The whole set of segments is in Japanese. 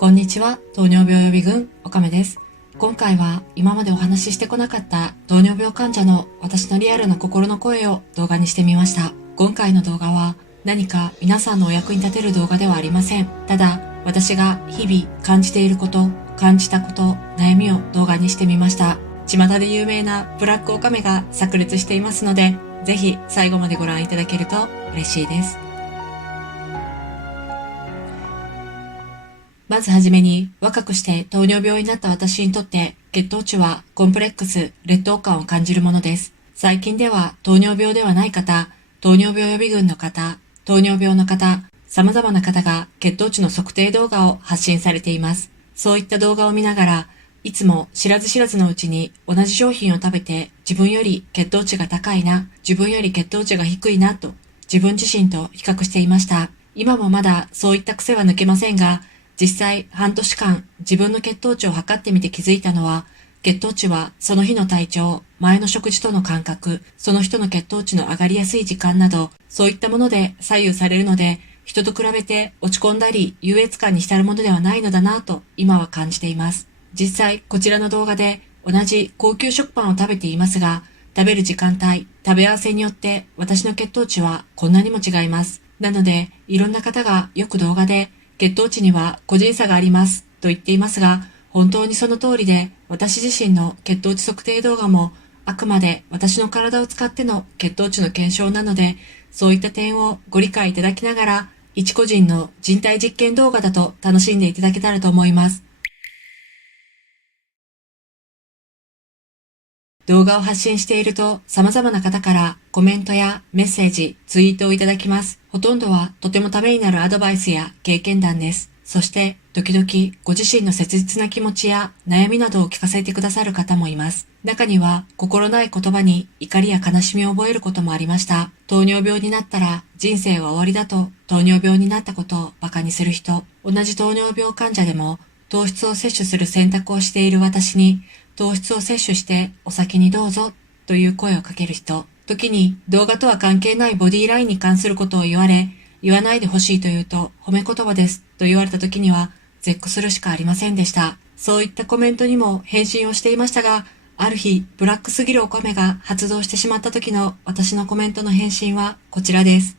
こんにちは、糖尿病予備軍、おかめです。今回は今までお話ししてこなかった糖尿病患者の私のリアルな心の声を動画にしてみました。今回の動画は何か皆さんのお役に立てる動画ではありません。ただ、私が日々感じていること、感じたこと、悩みを動画にしてみました。巷で有名なブラックオカメが炸裂していますので、ぜひ最後までご覧いただけると嬉しいです。まずはじめに、若くして糖尿病になった私にとって、血糖値はコンプレックス、劣等感を感じるものです。最近では糖尿病ではない方、糖尿病予備軍の方、糖尿病の方、様々な方が血糖値の測定動画を発信されています。そういった動画を見ながら、いつも知らず知らずのうちに同じ商品を食べて自分より血糖値が高いな、自分より血糖値が低いなと自分自身と比較していました。今もまだそういった癖は抜けませんが、実際半年間自分の血糖値を測ってみて気づいたのは、血糖値はその日の体調、前の食事との感覚、その人の血糖値の上がりやすい時間など、そういったもので左右されるので、人と比べて落ち込んだり優越感に浸るものではないのだなと今は感じています。実際こちらの動画で同じ高級食パンを食べていますが、食べる時間帯、食べ合わせによって私の血糖値はこんなにも違います。なので、いろんな方がよく動画で血糖値には個人差がありますと言っていますが、本当にその通りで、私自身の血糖値測定動画もあくまで私の体を使っての血糖値の検証なので、そういった点をご理解いただきながら、一個人の人体実験動画だと楽しんでいただけたらと思います。動画を発信していると様々な方からコメントやメッセージ、ツイートをいただきます。ほとんどはとてもためになるアドバイスや経験談です。そして時々ご自身の切実な気持ちや悩みなどを聞かせてくださる方もいます。中には心ない言葉に怒りや悲しみを覚えることもありました。糖尿病になったら人生は終わりだと糖尿病になったことを馬鹿にする人、同じ糖尿病患者でも糖質を摂取する選択をしている私に糖質を摂取してお先にどうぞという声をかける人、時に動画とは関係ないボディラインに関することを言われ、言わないでほしいと言うと褒め言葉ですと言われた時には絶句するしかありませんでした。そういったコメントにも返信をしていましたが、ある日ブラックすぎるお米が発動してしまった時の私のコメントの返信はこちらです。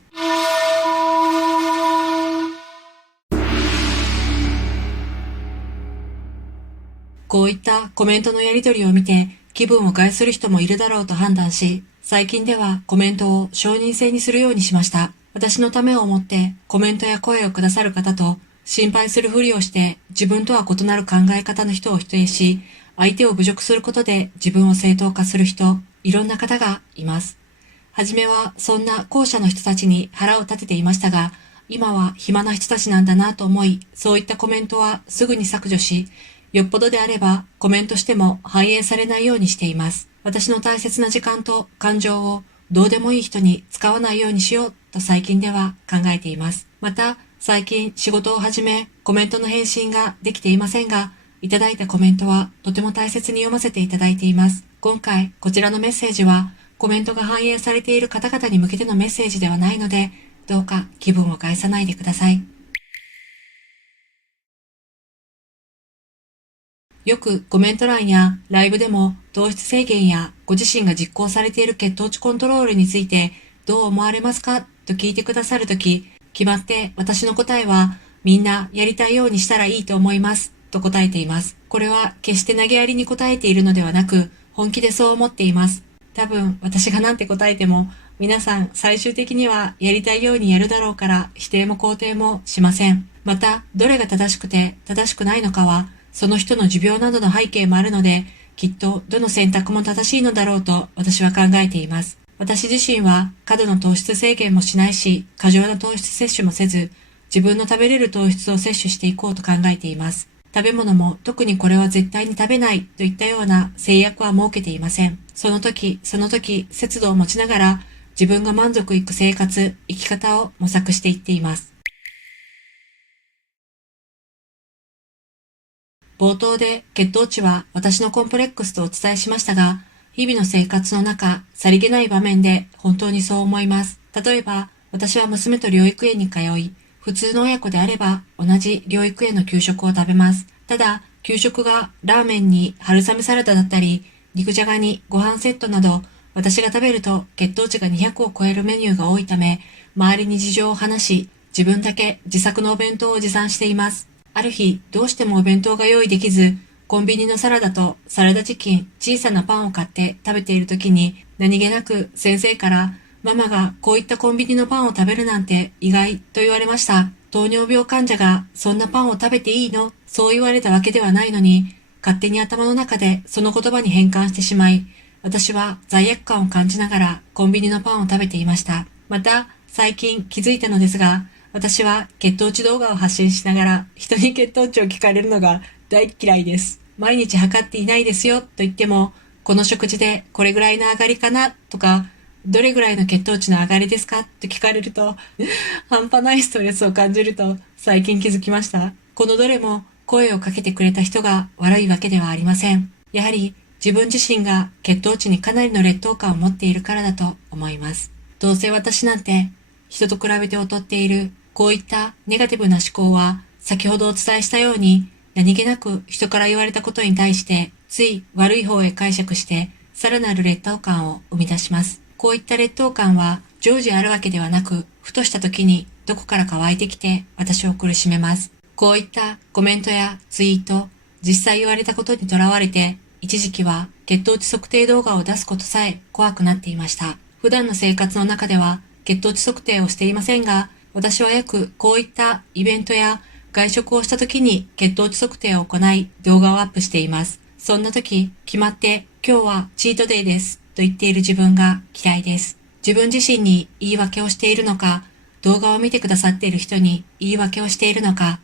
こういったコメントのやり取りを見て気分を害する人もいるだろうと判断し、最近ではコメントを承認制にするようにしました。私のためを思ってコメントや声をくださる方と、心配するふりをして自分とは異なる考え方の人を否定し、相手を侮辱することで自分を正当化する人、いろんな方がいます。はじめはそんな後者の人たちに腹を立てていましたが、今は暇な人たちなんだなと思い、そういったコメントはすぐに削除し、よっぽどであればコメントしても反映されないようにしています。私の大切な時間と感情をどうでもいい人に使わないようにしようと最近では考えています。また、最近仕事を始めコメントの返信ができていませんが、いただいたコメントはとても大切に読ませていただいています。今回こちらのメッセージはコメントが反映されている方々に向けてのメッセージではないので、どうか気分を害さないでください。よくコメント欄やライブでも糖質制限やご自身が実行されている血糖値コントロールについてどう思われますかと聞いてくださるとき、決まって私の答えはみんなやりたいようにしたらいいと思いますと答えています。これは決して投げやりに答えているのではなく、本気でそう思っています。多分私がなんて答えても皆さん最終的にはやりたいようにやるだろうから否定も肯定もしません。またどれが正しくて正しくないのかはその人の持病などの背景もあるので、きっとどの選択も正しいのだろうと私は考えています。私自身は過度の糖質制限もしないし、過剰な糖質摂取もせず、自分の食べれる糖質を摂取していこうと考えています。食べ物も特にこれは絶対に食べないといったような制約は設けていません。その時その時節度を持ちながら自分が満足いく生活、生き方を模索していっています。冒頭で血糖値は私のコンプレックスとお伝えしましたが、日々の生活の中、さりげない場面で本当にそう思います。例えば、私は娘と療育園に通い、普通の親子であれば同じ療育への給食を食べます。ただ、給食がラーメンに春雨サラダだったり、肉じゃがにご飯セットなど、私が食べると血糖値が200を超えるメニューが多いため、周りに事情を話し、自分だけ自作のお弁当を持参しています。ある日、どうしてもお弁当が用意できず、コンビニのサラダとサラダチキン、小さなパンを買って食べている時に、何気なく先生から、ママがこういったコンビニのパンを食べるなんて意外と言われました。糖尿病患者がそんなパンを食べていいの？そう言われたわけではないのに、勝手に頭の中でその言葉に変換してしまい、私は罪悪感を感じながらコンビニのパンを食べていました。また、最近気づいたのですが、私は血糖値動画を発信しながら人に血糖値を聞かれるのが大嫌いです。毎日測っていないですよと言っても、この食事でこれぐらいの上がりかなとか、どれぐらいの血糖値の上がりですかと聞かれると半端ないストレスを感じると最近気づきました。このどれも声をかけてくれた人が悪いわけではありません。やはり自分自身が血糖値にかなりの劣等感を持っているからだと思います。どうせ私なんて人と比べて劣っているこういったネガティブな思考は先ほどお伝えしたように何気なく人から言われたことに対してつい悪い方へ解釈してさらなる劣等感を生み出します。こういった劣等感は常時あるわけではなく、ふとした時にどこからか湧いてきて私を苦しめます。こういったコメントやツイート、実際言われたことにとらわれて、一時期は血糖値測定動画を出すことさえ怖くなっていました。普段の生活の中では血糖値測定をしていませんが、私はよくこういったイベントや外食をした時に血糖値測定を行い動画をアップしています。そんな時、決まって今日はチートデイですと言っている自分が嫌いです。自分自身に言い訳をしているのか、動画を見てくださっている人に言い訳をしているのか、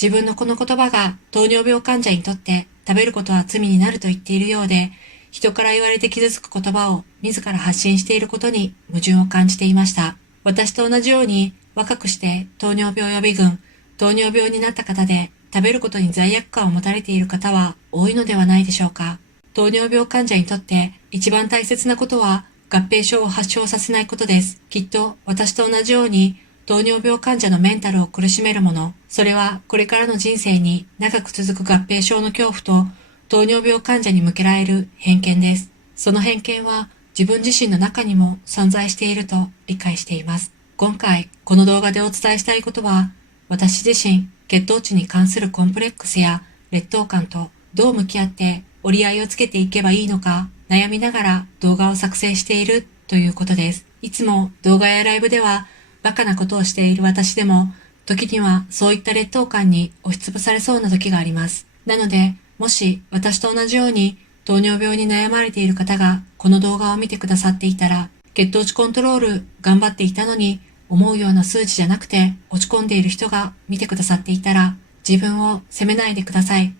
自分のこの言葉が糖尿病患者にとって食べることは罪になると言っているようで、人から言われて傷つく言葉を自ら発信していることに矛盾を感じていました。私と同じように若くして糖尿病予備軍、糖尿病になった方で食べることに罪悪感を持たれている方は多いのではないでしょうか。糖尿病患者にとって一番大切なことは合併症を発症させないことです。きっと私と同じように糖尿病患者のメンタルを苦しめるもの、それはこれからの人生に長く続く合併症の恐怖と糖尿病患者に向けられる偏見です。その偏見は自分自身の中にも存在していると理解しています。今回この動画でお伝えしたいことは、私自身血糖値に関するコンプレックスや劣等感とどう向き合って折り合いをつけていけばいいのか悩みながら動画を作成しているということです。いつも動画やライブではバカなことをしている私でも時にはそういった劣等感に押しつぶされそうな時があります。なので、もし私と同じように糖尿病に悩まれている方がこの動画を見てくださっていたら、血糖値コントロール頑張っていたのに思うような数値じゃなくて落ち込んでいる人が見てくださっていたら、自分を責めないでください。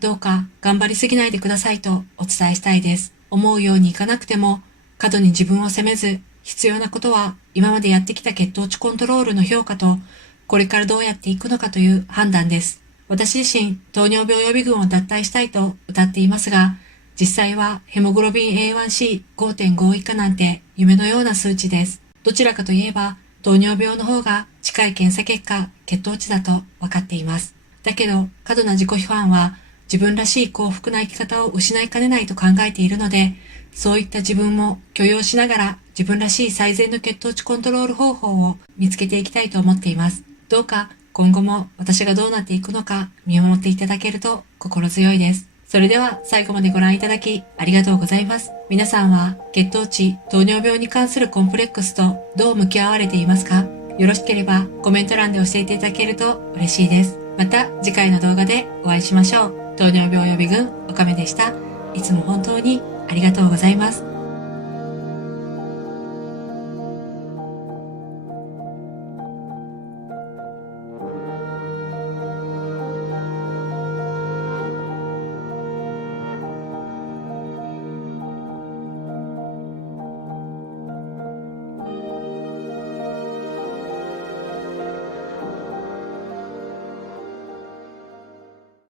どうか頑張りすぎないでくださいとお伝えしたいです。思うようにいかなくても過度に自分を責めず、必要なことは今までやってきた血糖値コントロールの評価とこれからどうやっていくのかという判断です。私自身糖尿病予備軍を脱退したいと謳っていますが、実際はヘモグロビン A1C5.5 以下なんて夢のような数値です。どちらかといえば糖尿病の方が近い検査結果、血糖値だと分かっています。だけど過度な自己批判は自分らしい幸福な生き方を失いかねないと考えているので、そういった自分も許容しながら自分らしい最善の血糖値コントロール方法を見つけていきたいと思っています。どうか今後も私がどうなっていくのか見守っていただけると心強いです。それでは最後までご覧いただきありがとうございます。皆さんは血糖値、糖尿病に関するコンプレックスとどう向き合われていますか？よろしければコメント欄で教えていただけると嬉しいです。また次回の動画でお会いしましょう。糖尿病予備軍おかめでした。いつも本当にありがとうございます。